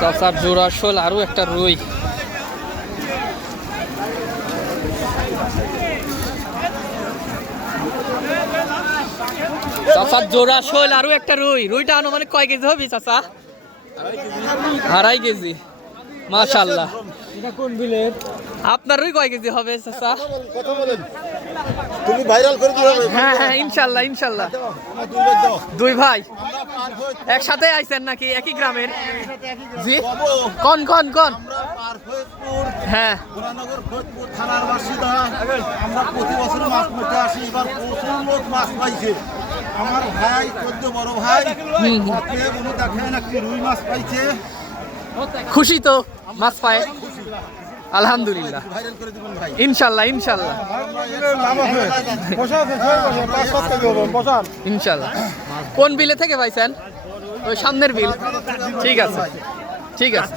চাচার জোড়া শোল, আরো একটা রুই। চাচার জোড়া শোল, আরো একটা রুই। রুইটা আনুমানিক কয় কেজি হবে চাচা? 2.5 কেজি। মাশাআল্লাহ। এটা কোন বিলের? আপনার রুই কয় কেজি হবে চাচা? কথা বলেন, তুমি ভাইরাল করে দিও। হ্যাঁ হ্যাঁ, ইনশাল্লাহ ইনশাল্লাহ। দুই ভাই একসাথে আইছেন নাকি একই গ্রামের? জি, কোন কোন কোন? হ্যাঁ, গোরানগর ফরিদপুর থানার বাসিন্দা। আমরা প্রতি বছর মাছ মারতে আসি, এবার প্রচুর লোক মাছ পাইছে। আমার ভাই 14 বড় ভাই উনি দেখেন একটি রুই মাছ পাইছে। খুশি তো মাছ পায়? আলহামদুলিল্লাহ, ভাইরাল করে দিবেন ভাই, ইনশাল্লাহ ইনশাল্লাহ ইনশাল্লাহ। কোন বিলে থেকে পাইছেন? ওই সামনের বিল। ঠিক আছে ঠিক আছে।